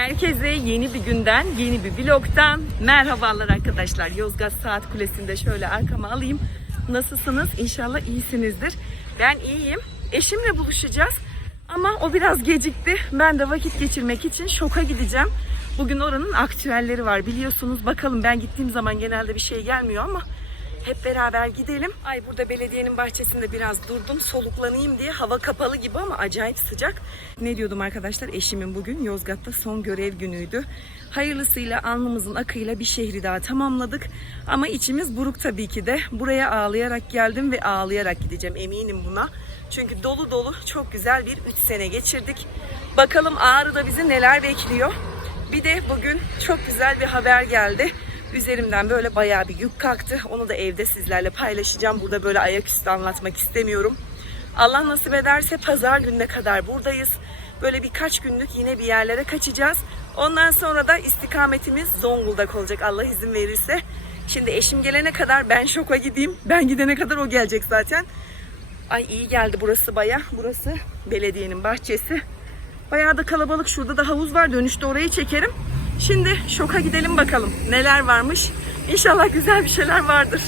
Herkese yeni bir günden, yeni bir vlogtan merhabalar arkadaşlar. Yozgat Saat Kulesi'nde şöyle arkama alayım. Nasılsınız? İnşallah iyisinizdir. Ben iyiyim. Eşimle buluşacağız. Ama o biraz gecikti. Ben de vakit geçirmek için şoka gideceğim. Bugün oranın aktüelleri var biliyorsunuz. Bakalım ben gittiğim zaman genelde bir şey gelmiyor ama hep beraber gidelim. Ay burada belediyenin bahçesinde biraz durdum soluklanayım diye. Hava kapalı gibi ama acayip sıcak. Ne diyordum arkadaşlar? Eşimin bugün Yozgat'ta son görev günüydü. Hayırlısıyla alnımızın akıyla bir şehri daha tamamladık. Ama içimiz buruk tabii ki de. Buraya ağlayarak geldim ve ağlayarak gideceğim eminim buna. Çünkü dolu dolu çok güzel bir 3 sene geçirdik. Bakalım Ağrı'da bizi neler bekliyor. Bir de bugün çok güzel bir haber geldi. Üzerimden böyle bayağı bir yük kalktı. Onu da evde sizlerle paylaşacağım. Burada böyle ayaküstü anlatmak istemiyorum. Allah nasip ederse pazar gününe kadar buradayız. Böyle birkaç günlük yine bir yerlere kaçacağız. Ondan sonra da istikametimiz Zonguldak olacak Allah izin verirse. Şimdi eşim gelene kadar ben şoka gideyim. Ben gidene kadar o gelecek zaten. Ay iyi geldi burası baya. Burası belediyenin bahçesi. Bayağı da kalabalık. Şurada da havuz var. Dönüşte orayı çekerim. Şimdi şoka gidelim bakalım. Neler varmış. İnşallah güzel bir şeyler vardır.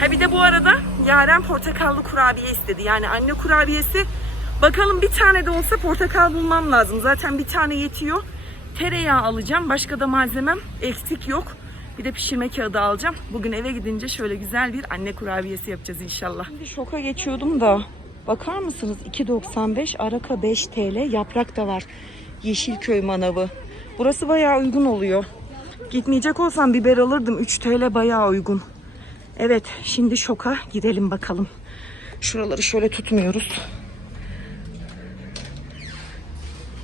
Ha bir de bu arada Yaren portakallı kurabiye istedi. Yani anne kurabiyesi. Bakalım bir tane de olsa portakal bulmam lazım. Zaten bir tane yetiyor. Tereyağı alacağım. Başka da malzemem eksik yok. Bir de pişirme kağıdı alacağım. Bugün eve gidince şöyle güzel bir anne kurabiyesi yapacağız inşallah. Şimdi şoka geçiyordum da bakar mısınız 2.95 araka 5 TL yaprak da var. Yeşilköy manavı. Burası bayağı uygun oluyor. Gitmeyecek olsam biber alırdım. 3 TL bayağı uygun. Evet şimdi şoka gidelim bakalım. Şuraları şöyle tutmuyoruz.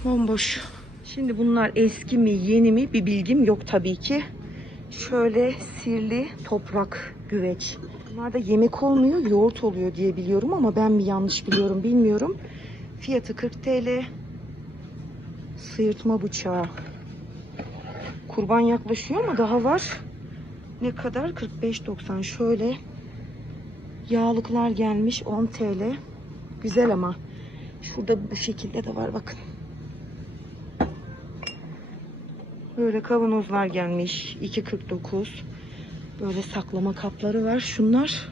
Bomboş. Şimdi bunlar eski mi yeni mi bir bilgim yok tabii ki. Şöyle sirli toprak güveç. Bunlar da yemek olmuyor yoğurt oluyor diye biliyorum ama ben mi yanlış biliyorum bilmiyorum. Fiyatı 40 TL. Sıyırtma bıçağı. Kurban yaklaşıyor ama daha var. Ne kadar? 45.90. Şöyle yağlıklar gelmiş 10 TL. Güzel ama. Şurada bu şekilde de var bakın. Böyle kavanozlar gelmiş. 2.49. Böyle saklama kapları var. Şunlar.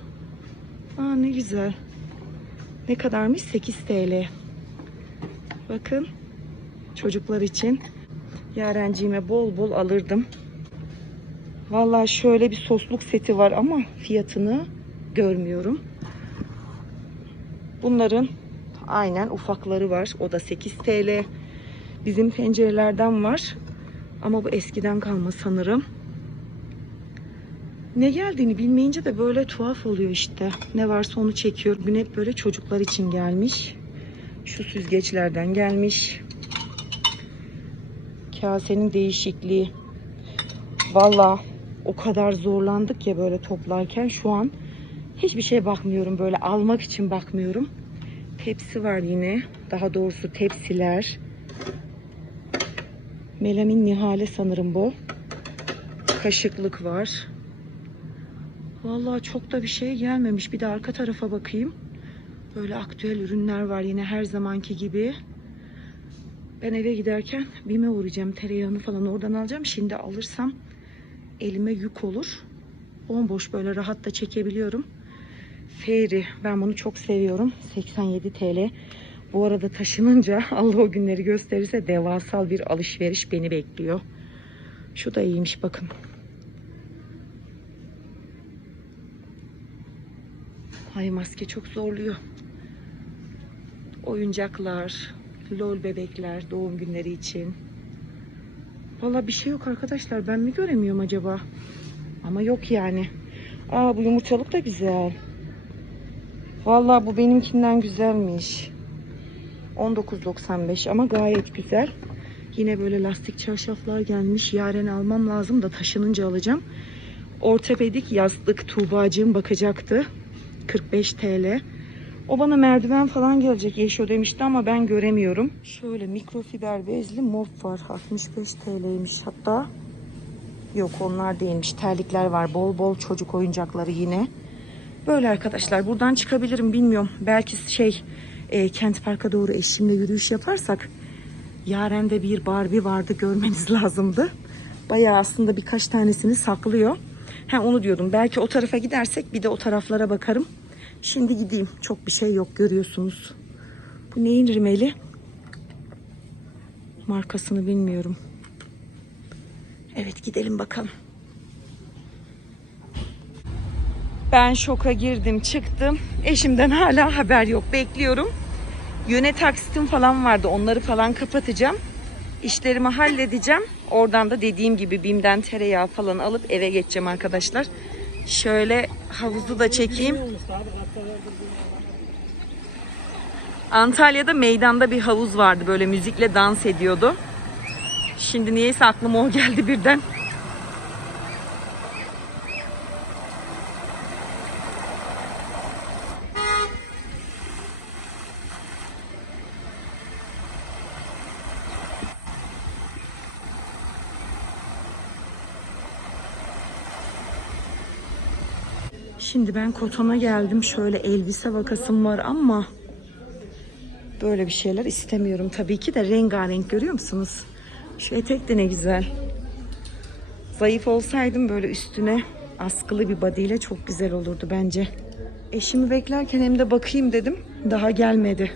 Aa ne güzel. Ne kadarmış? 8 TL. Bakın. Çocuklar için. Yarenciğime bol bol alırdım. Vallahi şöyle bir sosluk seti var ama fiyatını görmüyorum. Bunların aynen ufakları var. O da 8 TL. Bizim pencerelerden var. Ama bu eskiden kalma sanırım. Ne geldiğini bilmeyince de böyle tuhaf oluyor işte. Ne varsa onu çekiyorum. Bugün hep böyle çocuklar için gelmiş. Şu süzgeçlerden gelmiş. Kasenin değişikliği. Valla o kadar zorlandık ya böyle toplarken şu an hiçbir şeye bakmıyorum. Böyle almak için bakmıyorum. Tepsi var yine. Daha doğrusu tepsiler. Melamin Nihale sanırım bu. Kaşıklık var. Vallahi çok da bir şey gelmemiş. Bir de arka tarafa bakayım. Böyle aktüel ürünler var yine her zamanki gibi. Ben eve giderken BİM'e uğrayacağım. Tereyağını falan oradan alacağım. Şimdi alırsam elime yük olur. Bomboş böyle rahat da çekebiliyorum. Fairy. Ben bunu çok seviyorum. 87 TL. Bu arada taşınınca Allah o günleri gösterirse devasal bir alışveriş beni bekliyor. Şu da iyiymiş bakın. Ay maske çok zorluyor. Oyuncaklar, lol bebekler doğum günleri için. Valla bir şey yok arkadaşlar. Ben mi göremiyorum acaba? Ama yok yani. Aa bu yumurtalık da güzel. Valla bu benimkinden güzelmiş. 19.95 ama gayet güzel. Yine böyle lastik çarşaflar gelmiş. Yaren almam lazım da taşınınca alacağım. Ortopedik yastık Tuğbacığım bakacaktı. 45 TL. O bana merdiven falan gelecek Yeşo demişti ama ben göremiyorum. Şöyle mikrofiber bezli mop var. 65 TL'ymiş hatta. Yok onlar değilmiş. Terlikler var. Bol bol çocuk oyuncakları yine. Böyle arkadaşlar buradan çıkabilirim bilmiyorum. Belki şey e, kent parka doğru eşimle yürüyüş yaparsak Yaren'de bir Barbie vardı görmeniz lazımdı. Bayağı aslında birkaç tanesini saklıyor. Ha onu diyordum. Belki o tarafa gidersek bir de o taraflara bakarım. Şimdi gideyim. Çok bir şey yok görüyorsunuz. Bu neyin rimeli? Markasını bilmiyorum. Evet gidelim bakalım. Ben şoka girdim çıktım. Eşimden hala haber yok. Bekliyorum. Yöne taksitim falan vardı. Onları falan kapatacağım. İşlerimi halledeceğim. Oradan da dediğim gibi BİM'den tereyağı falan alıp eve geçeceğim arkadaşlar. Şöyle havuzu da çekeyim. Antalya'da meydanda bir havuz vardı. Böyle müzikle dans ediyordu. Şimdi niyeyse aklıma o geldi birden. Şimdi ben Koton'a geldim. Şöyle elbise vakasım var ama böyle bir şeyler istemiyorum. Tabii ki de rengarenk görüyor musunuz? Şu etek de ne güzel. Zayıf olsaydım böyle üstüne askılı bir badiyle çok güzel olurdu bence. Eşimi beklerken hem de bakayım dedim. Daha gelmedi.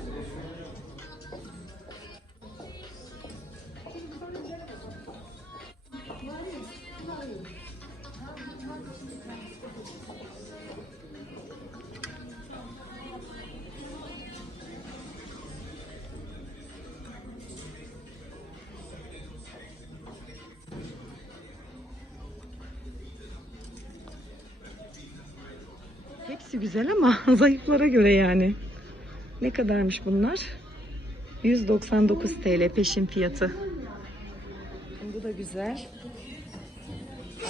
zayıflara göre yani. Ne kadarmış bunlar? 199 TL peşin fiyatı. Bu da güzel.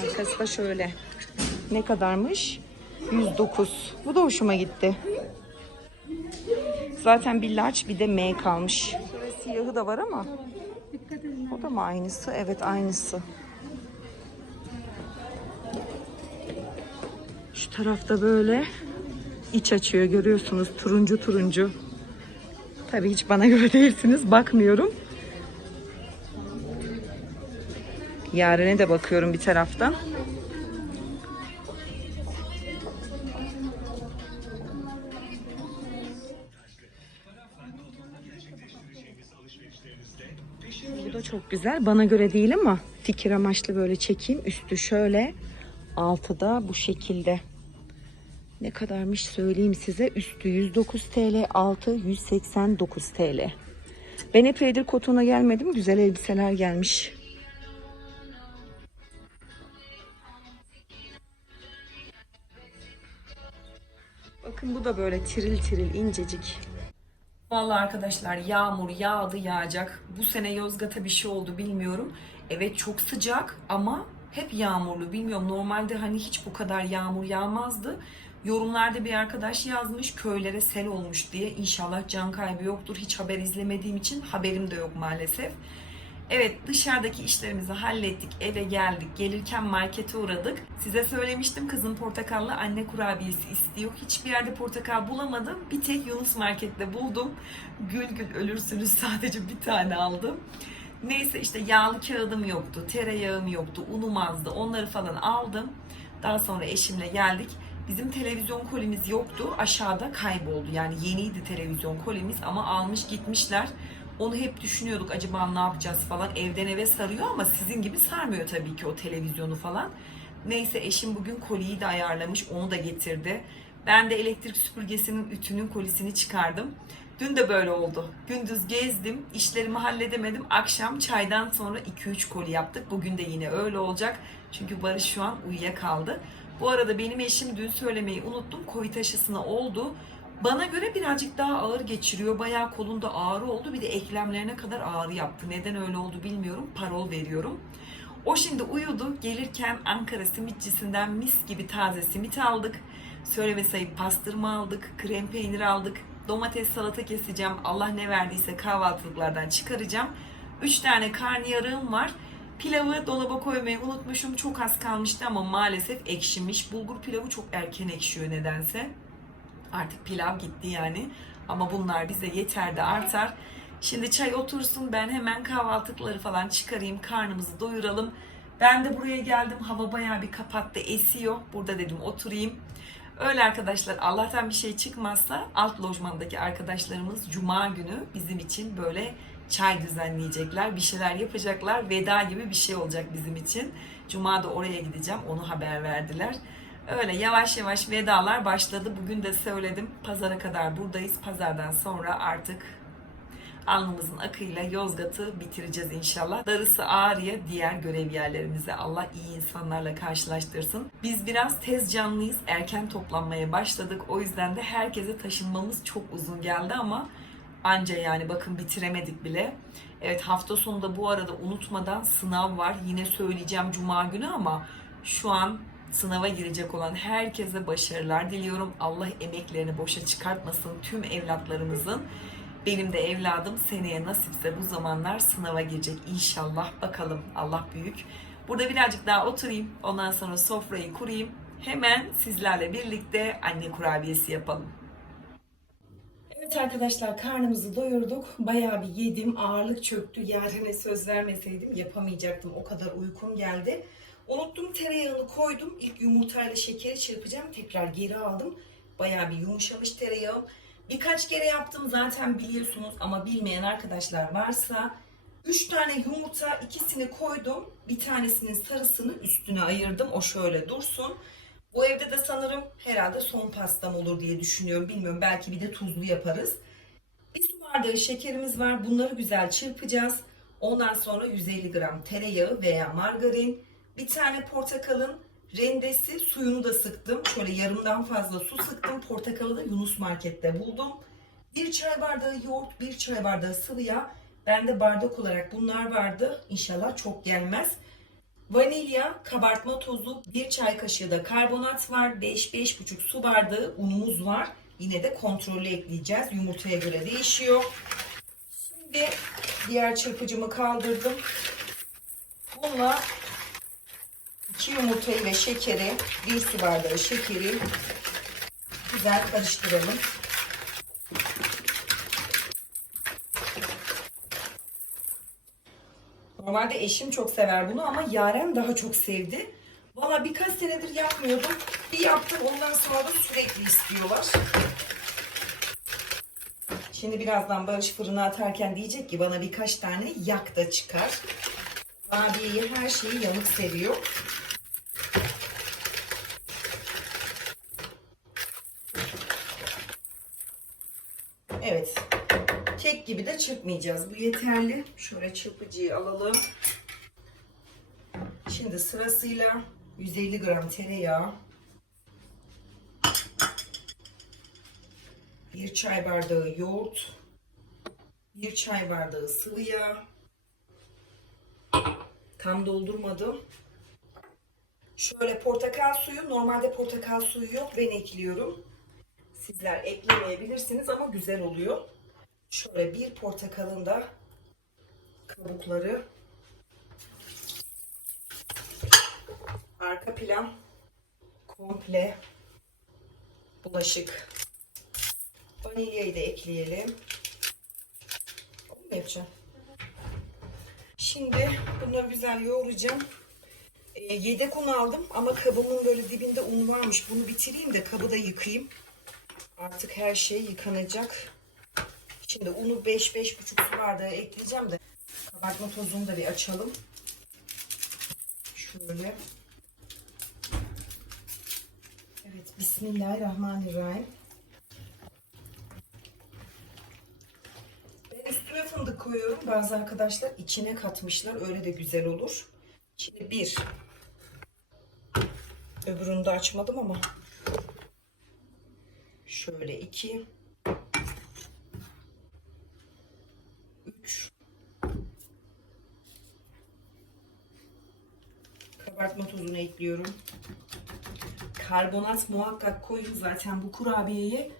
Arkası da şöyle. Ne kadarmış? 109. Bu da hoşuma gitti. Zaten bir large bir de M kalmış. Siyahı da var ama. O da mı aynısı? Evet aynısı. Şu tarafta böyle iç açıyor görüyorsunuz turuncu turuncu. Tabii hiç bana göre değilsiniz bakmıyorum. Yarene de bakıyorum bir taraftan. Bu da çok güzel. Bana göre değil ama fikir amaçlı böyle çekeyim. Üstü şöyle, altı da bu şekilde. Ne kadarmış söyleyeyim size. Üstü 109 TL, altı 189 TL. Ben epeydir Koton'a gelmedim. Güzel elbiseler gelmiş. Bakın bu da böyle tiril tiril incecik. Vallahi arkadaşlar yağmur yağdı yağacak. Bu sene Yozgat'a bir şey oldu bilmiyorum. Evet çok sıcak ama hep yağmurlu. Bilmiyorum normalde hani hiç bu kadar yağmur yağmazdı. Yorumlarda bir arkadaş yazmış köylere sel olmuş diye. İnşallah can kaybı yoktur. Hiç haber izlemediğim için haberim de yok maalesef. Evet dışarıdaki işlerimizi hallettik. Eve geldik. Gelirken markete uğradık. Size söylemiştim kızım portakallı anne kurabiyesi istiyor. Hiçbir yerde portakal bulamadım. Bir tek Yunus markette buldum. Gül gül ölürsünüz sadece bir tane aldım. Neyse işte yağlı kağıdım yoktu, tereyağım yoktu, unum azdı. Onları falan aldım. Daha sonra eşimle geldik. Bizim televizyon kolimiz yoktu. Aşağıda kayboldu. Yani yeniydi televizyon kolimiz ama almış gitmişler. Onu hep düşünüyorduk acaba ne yapacağız falan. Evden eve sarıyor ama sizin gibi sarmıyor tabii ki o televizyonu falan. Neyse eşim bugün koliyi de ayarlamış. Onu da getirdi. Ben de elektrik süpürgesinin ütünün kolisini çıkardım. Dün de böyle oldu. Gündüz gezdim, işlerimi halledemedim. Akşam çaydan sonra 2-3 koli yaptık. Bugün de yine öyle olacak. Çünkü Barış şu an uyuyakaldı. Bu arada benim eşim dün söylemeyi unuttum. Covid aşısına oldu. Bana göre birazcık daha ağır geçiriyor. Bayağı kolunda ağrı oldu. Bir de eklemlerine kadar ağrı yaptı. Neden öyle oldu bilmiyorum. Parol veriyorum. O şimdi uyudu. Gelirken Ankara simitçisinden mis gibi taze simit aldık. Söyleme sayıp pastırma aldık. Krem peynir aldık. Domates salata keseceğim. Allah ne verdiyse kahvaltılıklardan çıkaracağım. 3 tane karnıyarığım var. Pilavı dolaba koymayı unutmuşum. Çok az kalmıştı ama maalesef ekşimiş. Bulgur pilavı çok erken ekşiyor nedense. Artık pilav gitti yani. Ama bunlar bize yeter de artar. Şimdi çay otursun ben hemen kahvaltıları falan çıkarayım karnımızı doyuralım. Ben de buraya geldim hava bayağı bir kapattı esiyor. Burada dedim oturayım. Öyle arkadaşlar Allah'tan bir şey çıkmazsa alt lojmandaki arkadaşlarımız cuma günü bizim için böyle çay düzenleyecekler, bir şeyler yapacaklar. Veda gibi bir şey olacak bizim için. Cuma da oraya gideceğim. Onu haber verdiler. Öyle yavaş yavaş vedalar başladı. Bugün de söyledim. Pazara kadar buradayız. Pazardan sonra artık alnımızın akıyla Yozgat'ı bitireceğiz inşallah. Darısı Ağrı'ya diğer görev yerlerimize Allah iyi insanlarla karşılaştırsın. Biz biraz tez canlıyız. Erken toplanmaya başladık. O yüzden de herkese taşınmamız çok uzun geldi ama anca yani bakın bitiremedik bile. Evet hafta sonunda bu arada unutmadan sınav var. Yine söyleyeceğim cuma günü ama şu an sınava girecek olan herkese başarılar diliyorum. Allah emeklerini boşa çıkartmasın tüm evlatlarımızın. Benim de evladım seneye nasipse bu zamanlar sınava girecek inşallah. Bakalım Allah büyük. Burada birazcık daha oturayım. Ondan sonra sofrayı kurayım. Hemen sizlerle birlikte anne kurabiyesi yapalım. Evet arkadaşlar karnımızı doyurduk. Bayağı bir yedim. Ağırlık çöktü. Yarına söz vermeseydim yapamayacaktım. O kadar uykum geldi. Unuttum tereyağını koydum. İlk yumurtayla şekeri çırpacağım. Tekrar geri aldım. Bayağı bir yumuşamış tereyağım. Birkaç kere yaptım zaten biliyorsunuz ama bilmeyen arkadaşlar varsa 3 tane yumurta ikisini koydum. Bir tanesinin sarısını üstüne ayırdım. O şöyle dursun. Bu evde de sanırım herhalde son pastam olur diye düşünüyorum. Bilmiyorum belki bir de tuzlu yaparız. Bir su bardağı şekerimiz var. Bunları güzel çırpacağız. Ondan sonra 150 gram tereyağı veya margarin. Bir tane portakalın rendesi suyunu da sıktım. Şöyle yarımdan fazla su sıktım. Portakalı da Yunus Market'te buldum. Bir çay bardağı yoğurt, bir çay bardağı sıvı yağ. Bende bardak olarak bunlar vardı. İnşallah çok gelmez. Vanilya, kabartma tozu, bir çay kaşığı da karbonat var. 5-5,5 su bardağı unumuz var. Yine de kontrollü ekleyeceğiz. Yumurtaya göre değişiyor. Şimdi diğer çırpıcımı kaldırdım. Bununla iki yumurtayı ve şekeri, bir su bardağı şekeri güzel karıştıralım. Normalde eşim çok sever bunu ama Yaren daha çok sevdi. Valla birkaç senedir yapmıyordum. Bir yaptım ondan sonra da sürekli istiyorlar. Şimdi birazdan Barış fırına atarken diyecek ki bana birkaç tane yak da çıkar. Abiyi her şeyi yanık seviyor. Evet. Kek gibi de çırpmayacağız. Bu yeterli. Şöyle çırpıcıyı alalım. Şimdi sırasıyla 150 gram tereyağı, bir çay bardağı yoğurt, bir çay bardağı sıvı yağ, tam doldurmadım. Şöyle portakal suyu, normalde portakal suyu yok ben ekliyorum. Sizler eklemeyebilirsiniz ama güzel oluyor. Şöyle bir portakalın da kabukları arka plan komple bulaşık. Vanilyayı da ekleyelim. Onu mu yapacağım? Şimdi bunları güzel yoğuracağım. E, yedek un aldım ama kabımın böyle dibinde un varmış. Bunu bitireyim de kabı da yıkayayım. Artık her şey yıkanacak. Şimdi unu 5-5,5 su bardağı ekleyeceğim de kabartma tozunu da bir açalım. Şöyle. Evet, Bismillahirrahmanirrahim. Ben üstüne fındık koyuyorum. Bazı arkadaşlar içine katmışlar. Öyle de güzel olur. Şimdi bir. Öbürünü de açmadım ama. Şöyle iki. Kabartma tozunu ekliyorum. Karbonat muhakkak koyun zaten bu kurabiyeye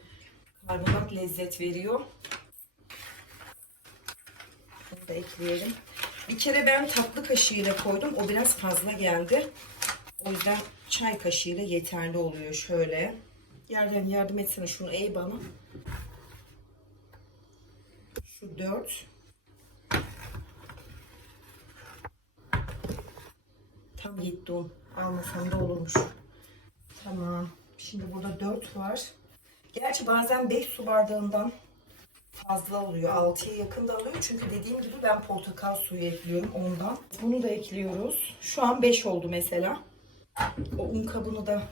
karbonat lezzet veriyor. Bunu da ekleyelim. Bir kere ben tatlı kaşığıyla koydum. O biraz fazla geldi. O yüzden çay kaşığıyla yeterli oluyor. Şöyle. Yerden yardım etsene şunu ey bana. Şu dört. Tam gitti un. Almasam da olurmuş. Tamam. Şimdi burada 4 var. Gerçi bazen 5 su bardağından fazla oluyor. 6'ya yakın da alıyor. Çünkü dediğim gibi ben portakal suyu ekliyorum ondan. Bunu da ekliyoruz. Şu an 5 oldu mesela. O un kabını da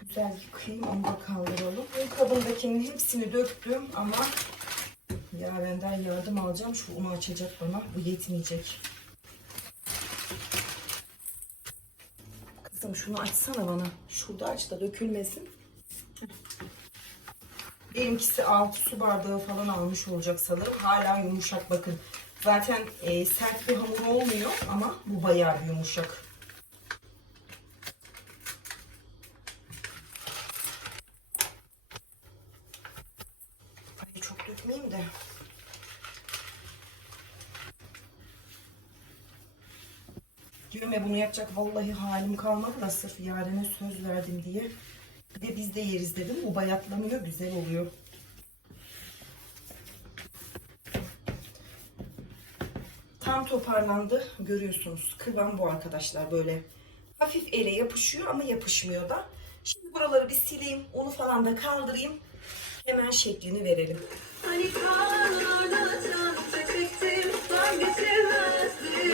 güzel yıkayayım. Onu da kaldıralım. Un kabındakinin hepsini döktüm ama Yaren'den yardım alacağım. Şu unu açacak bana. Bu yetmeyecek. Kızım şunu açsana bana. Şurada aç da dökülmesin. Benimkisi 6 su bardağı falan almış olacak sanırım. Hala yumuşak bakın. Zaten e, sert bir hamur olmuyor ama bu bayağı bir yumuşak. Ay çok dökmeyeyim de. Diyorum bunu yapacak vallahi halim kalmadı da sırf yarene söz verdim diye. Bir de biz de yeriz dedim. Bu bayatlanıyor, güzel oluyor. Tam toparlandı. Görüyorsunuz. Kıvam bu arkadaşlar böyle. Hafif ele yapışıyor ama yapışmıyor da. Şimdi buraları bir sileyim. Unu falan da kaldırayım. Hemen şeklini verelim.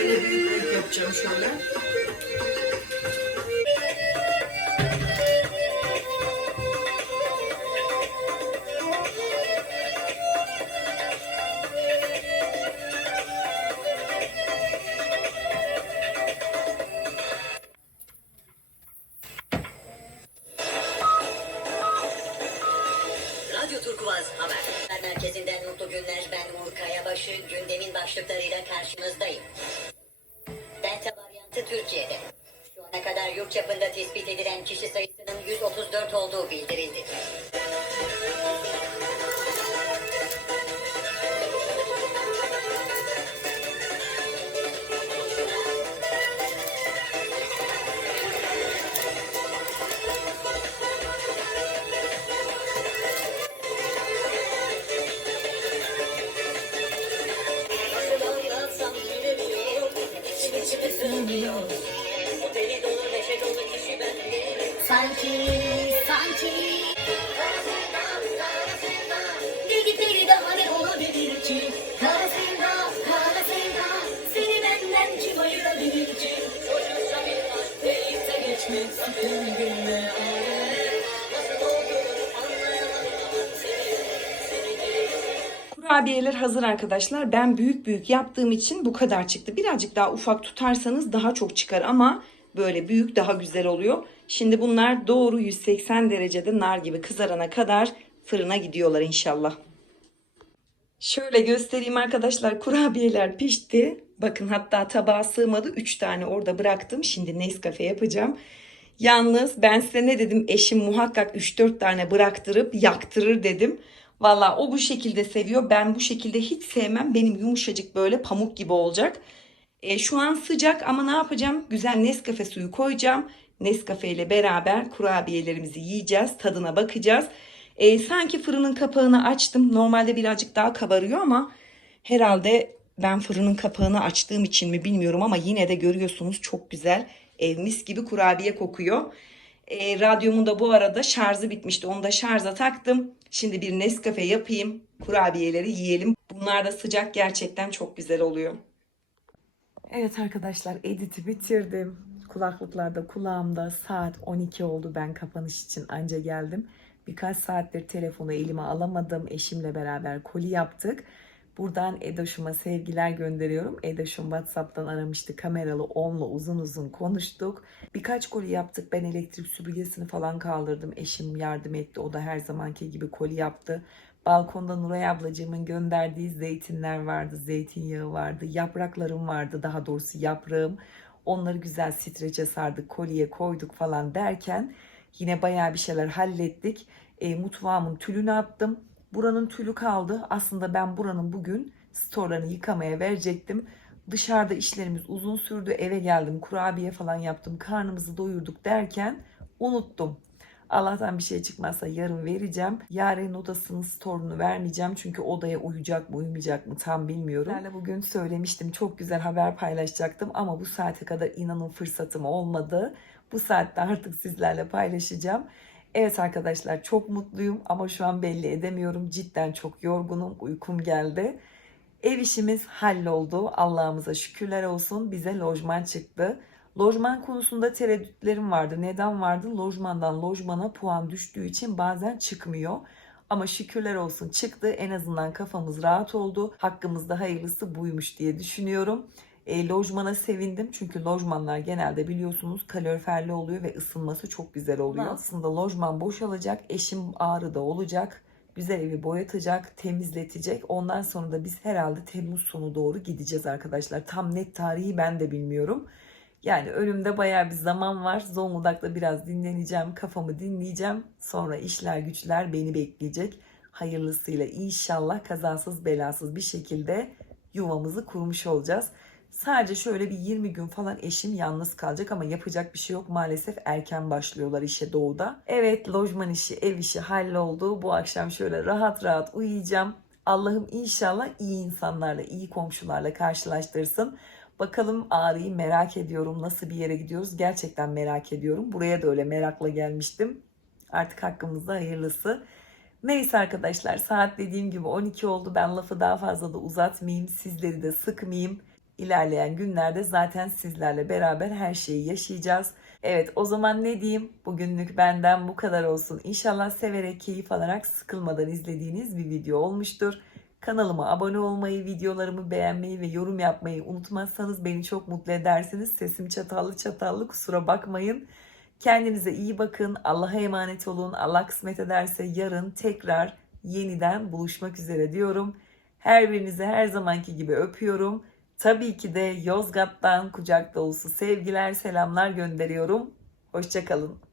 Böyle büyük büyük yapacağım şöyle. Hazır arkadaşlar. Ben büyük büyük yaptığım için bu kadar çıktı. Birazcık daha ufak tutarsanız daha çok çıkar ama böyle büyük daha güzel oluyor. Şimdi bunlar doğru 180 derecede nar gibi kızarana kadar fırına gidiyorlar inşallah. Şöyle göstereyim arkadaşlar kurabiyeler pişti. Bakın hatta tabağa sığmadı. 3 tane orada bıraktım. Şimdi Nescafe yapacağım. Yalnız ben size ne dedim? Eşim muhakkak 3-4 tane bıraktırıp yaktırır dedim. Valla o bu şekilde seviyor. Ben bu şekilde hiç sevmem. Benim yumuşacık böyle pamuk gibi olacak. E, şu an sıcak ama ne yapacağım? Güzel Nescafe suyu koyacağım. Nescafe ile beraber kurabiyelerimizi yiyeceğiz. Tadına bakacağız. E, sanki fırının kapağını açtım. Normalde birazcık daha kabarıyor ama herhalde ben fırının kapağını açtığım için mi bilmiyorum ama yine de görüyorsunuz çok güzel. Ev mis gibi kurabiye kokuyor. E, radyomun da bu arada şarjı bitmişti. Onu da şarja taktım. Şimdi bir Nescafe yapayım. Kurabiyeleri yiyelim. Bunlar da sıcak gerçekten çok güzel oluyor. Evet arkadaşlar editi bitirdim. Kulaklıklarda kulağımda saat 12 oldu. Ben kapanış için anca geldim. Birkaç saattir telefonu elime alamadım. Eşimle beraber koli yaptık. Buradan Edoş'uma sevgiler gönderiyorum. Edoş'um WhatsApp'tan aramıştı. Kameralı onunla uzun uzun konuştuk. Birkaç koli yaptık. Ben elektrik süpürgesini falan kaldırdım. Eşim yardım etti. O da her zamanki gibi koli yaptı. Balkonda Nuray ablacığımın gönderdiği zeytinler vardı. Zeytinyağı vardı. Yapraklarım vardı. Daha doğrusu yaprağım. Onları güzel streçe sardık. Koliye koyduk falan derken yine bayağı bir şeyler hallettik. E, mutfağımın tülünü attım. Buranın tülü kaldı. Aslında ben buranın bugün storlarını yıkamaya verecektim. Dışarıda işlerimiz uzun sürdü. Eve geldim. Kurabiye falan yaptım. Karnımızı doyurduk derken unuttum. Allah'tan bir şey çıkmazsa yarın vereceğim. Yarın odasının storunu vermeyeceğim. Çünkü odaya uyuyacak mı uyumayacak mı tam bilmiyorum. Sizlerle bugün söylemiştim. Çok güzel haber paylaşacaktım. Ama bu saate kadar inanın fırsatım olmadı. Bu saatte artık sizlerle paylaşacağım. Evet arkadaşlar çok mutluyum ama şu an belli edemiyorum. Cidden çok yorgunum. Uykum geldi. Ev işimiz halloldu. Allah'ımıza şükürler olsun. Bize lojman çıktı. Lojman konusunda tereddütlerim vardı. Neden vardı? Lojmandan lojmana puan düştüğü için bazen çıkmıyor. Ama şükürler olsun çıktı. En azından kafamız rahat oldu. Hakkımızda hayırlısı buymuş diye düşünüyorum. E, lojmana sevindim çünkü lojmanlar genelde biliyorsunuz kaloriferli oluyor ve ısınması çok güzel oluyor. Aslında lojman boşalacak, eşim Ağrı'da olacak. Güzel evi boyatacak, temizletecek. Ondan sonra da biz herhalde Temmuz sonu doğru gideceğiz arkadaşlar. Tam net tarihi ben de bilmiyorum. Yani önümde bayağı bir zaman var. Zonguldak'ta biraz dinleneceğim, kafamı dinleyeceğim. Sonra işler güçler beni bekleyecek. Hayırlısıyla inşallah kazasız belasız bir şekilde yuvamızı kurmuş olacağız. Sadece şöyle bir 20 gün falan eşim yalnız kalacak ama yapacak bir şey yok. Maalesef erken başlıyorlar işe doğuda. Evet lojman işi, ev işi halloldu. Bu akşam şöyle rahat rahat uyuyacağım. Allah'ım inşallah iyi insanlarla, iyi komşularla karşılaştırsın. Bakalım Ağrı'yı merak ediyorum. Nasıl bir yere gidiyoruz? Gerçekten merak ediyorum. Buraya da öyle merakla gelmiştim. Artık hakkımızda hayırlısı. Neyse arkadaşlar saat dediğim gibi 12 oldu. Ben lafı daha fazla da uzatmayayım. Sizleri de sıkmayayım. İlerleyen günlerde zaten sizlerle beraber her şeyi yaşayacağız. Evet o zaman ne diyeyim? Bugünlük benden bu kadar olsun. İnşallah severek, keyif alarak, sıkılmadan izlediğiniz bir video olmuştur. Kanalıma abone olmayı, videolarımı beğenmeyi ve yorum yapmayı unutmazsanız beni çok mutlu edersiniz. Sesim çatallı çatallı kusura bakmayın. Kendinize iyi bakın. Allah'a emanet olun. Allah kısmet ederse yarın tekrar yeniden buluşmak üzere diyorum. Her birinizi her zamanki gibi öpüyorum. Tabii ki de Yozgat'tan kucak dolusu sevgiler, selamlar gönderiyorum. Hoşçakalın.